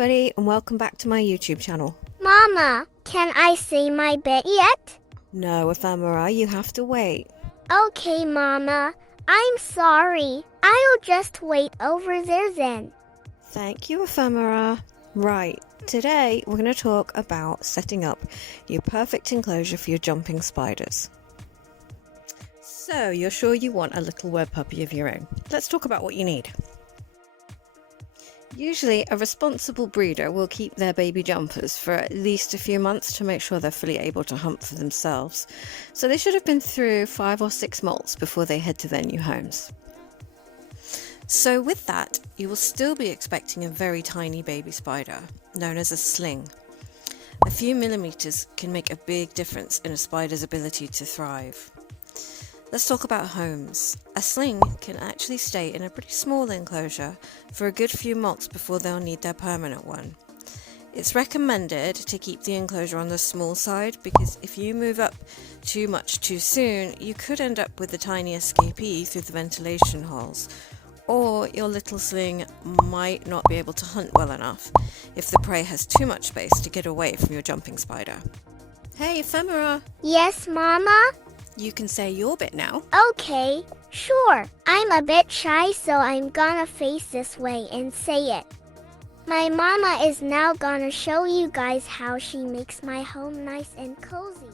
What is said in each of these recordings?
everybody, and welcome back to my YouTube channel. Mama, can I see my bed yet? No, Ephemera, you have to wait. Okay, Mama. I'm sorry. I'll just wait over there then. Thank you, Ephemera. Right, today we're going to talk about setting up your perfect enclosure for your jumping spiders. So, you're sure you want a little web puppy of your own. Let's talk about what you need. Usually, a responsible breeder will keep their baby jumpers for at least a few months to make sure they're fully able to hunt for themselves. So they should have been through 5 or 6 molts before they head to their new homes. So with that, you will still be expecting a very tiny baby spider, known as a sling. A few millimeters can make a big difference in a spider's ability to thrive. Let's talk about homes. A sling can actually stay in a pretty small enclosure for a good few months before they'll need their permanent one. It's recommended to keep the enclosure on the small side because if you move up too much too soon, you could end up with a tiny escapee through the ventilation holes, or your little sling might not be able to hunt well enough if the prey has too much space to get away from your jumping spider. Hey, Ephemera! Yes, Mama? You can say your bit now. Okay, sure. I'm a bit shy, so I'm gonna face this way and say it. My mama is now gonna show you guys how she makes my home nice and cozy.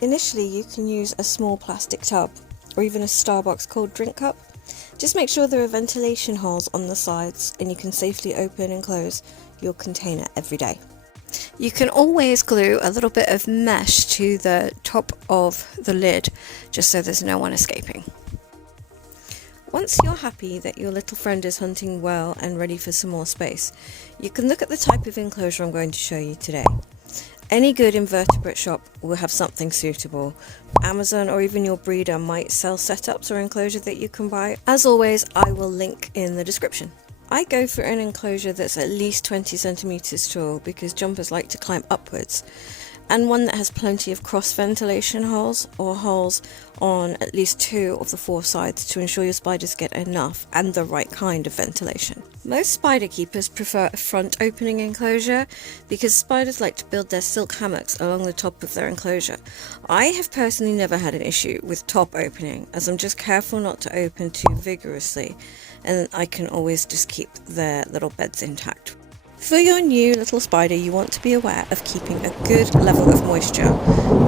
Initially, you can use a small plastic tub or even a Starbucks cold drink cup. Just make sure there are ventilation holes on the sides and you can safely open and close your container every day. You can always glue a little bit of mesh to the top of the lid just so there's no one escaping. Once you're happy that your little friend is hunting well and ready for some more space, you can look at the type of enclosure I'm going to show you today. Any good invertebrate shop will have something suitable. Amazon or even your breeder might sell setups or enclosure that you can buy. As always, I will link in the description. I go for an enclosure that's at least 20 centimeters tall because jumpers like to climb upwards, and one that has plenty of cross ventilation holes or holes on at least 2 of the 4 sides to ensure your spiders get enough and the right kind of ventilation. Most spider keepers prefer a front opening enclosure because spiders like to build their silk hammocks along the top of their enclosure. I have personally never had an issue with top opening as I'm just careful not to open too vigorously, and I can always just keep their little beds intact. For your new little spider, you want to be aware of keeping a good level of moisture.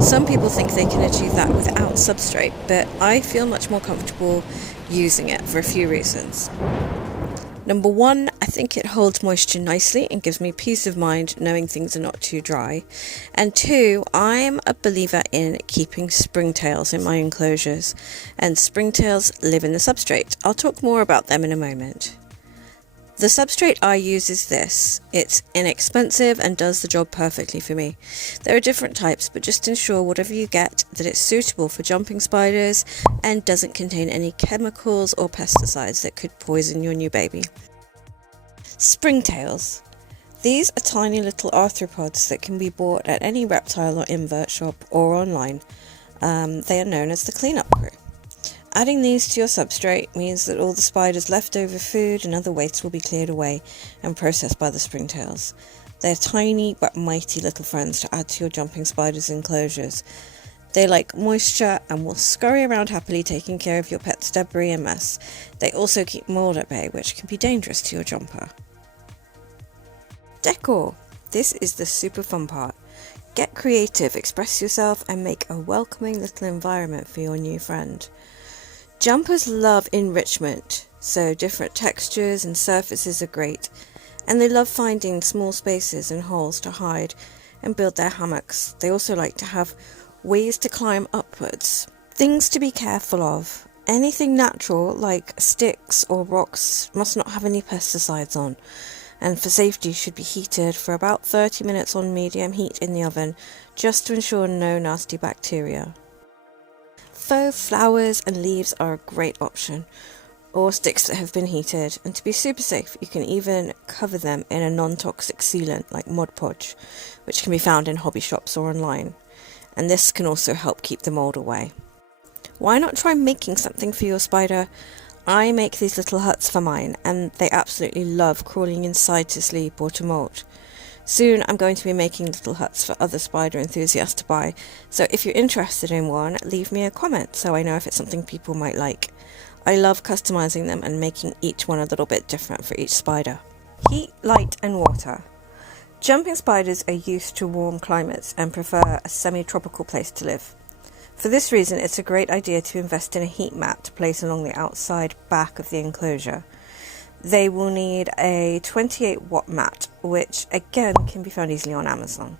Some people think they can achieve that without substrate, but I feel much more comfortable using it for a few reasons. Number 1, I think it holds moisture nicely and gives me peace of mind knowing things are not too dry. And 2, I'm a believer in keeping springtails in my enclosures, and springtails live in the substrate. I'll talk more about them in a moment. The substrate I use is this. It's inexpensive and does the job perfectly for me. There are different types, but just ensure whatever you get that it's suitable for jumping spiders and doesn't contain any chemicals or pesticides that could poison your new baby. Springtails. These are tiny little arthropods that can be bought at any reptile or invert shop or online. They are known as the cleanup crew. Adding these to your substrate means that all the spiders' leftover food and other waste will be cleared away and processed by the springtails. They're tiny but mighty little friends to add to your jumping spiders' enclosures. They like moisture and will scurry around happily taking care of your pet's debris and mess. They also keep mold at bay, which can be dangerous to your jumper. Decor. This is the super fun part. Get creative, express yourself and make a welcoming little environment for your new friend. Jumpers love enrichment, so different textures and surfaces are great, and they love finding small spaces and holes to hide and build their hammocks. They also like to have ways to climb upwards. Things to be careful of. Anything natural like sticks or rocks must not have any pesticides on, and for safety should be heated for about 30 minutes on medium heat in the oven just to ensure no nasty bacteria. Faux flowers and leaves are a great option, or sticks that have been heated, and to be super safe you can even cover them in a non-toxic sealant like Mod Podge, which can be found in hobby shops or online, and this can also help keep the mold away. Why not try making something for your spider? I make these little huts for mine, and they absolutely love crawling inside to sleep or to molt. Soon I'm going to be making little huts for other spider enthusiasts to buy, so if you're interested in one, leave me a comment so I know if it's something people might like. I love customizing them and making each one a little bit different for each spider. Heat, light and water. Jumping spiders are used to warm climates and prefer a semi-tropical place to live. For this reason, it's a great idea to invest in a heat mat to place along the outside back of the enclosure. They will need a 28 watt mat, which again can be found easily on Amazon.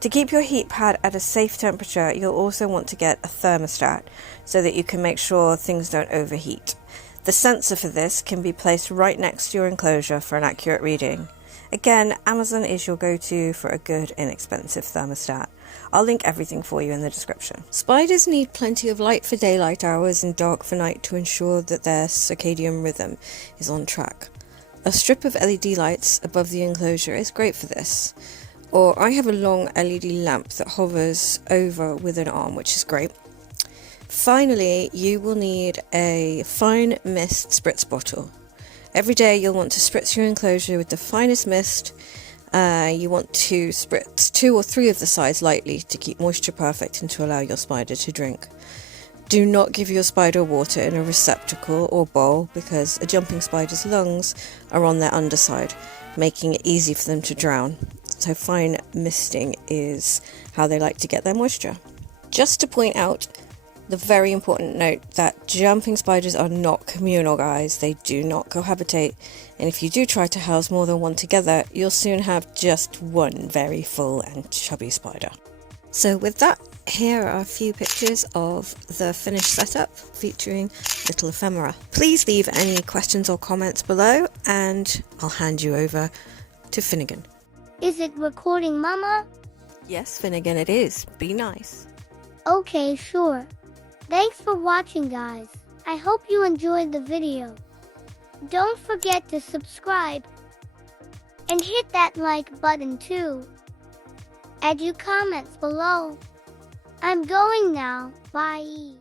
To keep your heat pad at a safe temperature, you'll also want to get a thermostat so that you can make sure things don't overheat. The sensor for this can be placed right next to your enclosure for an accurate reading. Again, Amazon is your go-to for a good, inexpensive thermostat. I'll link everything for you in the description. Spiders need plenty of light for daylight hours and dark for night to ensure that their circadian rhythm is on track. A strip of LED lights above the enclosure is great for this. Or I have a long LED lamp that hovers over with an arm, which is great. Finally, you will need a fine mist spritz bottle. Every day you'll want to spritz your enclosure with the finest mist. You want to spritz 2 or 3 of the sides lightly to keep moisture perfect and to allow your spider to drink. Do not give your spider water in a receptacle or bowl because a jumping spider's lungs are on their underside, making it easy for them to drown. So fine misting is how they like to get their moisture. Just to point out, the very important note that jumping spiders are not communal, guys. They do not cohabitate, and if you do try to house more than one together, you'll soon have just one very full and chubby spider. So with that, here are a few pictures of the finished setup featuring little ephemera. Please leave any questions or comments below and I'll hand you over to Finnegan. Is it recording, Mama? Yes, Finnegan, it is. Be nice. Okay, sure. Thanks for watching, guys. I hope you enjoyed the video. Don't forget to subscribe and hit that like button too. Add your comments below. I'm going now. Bye.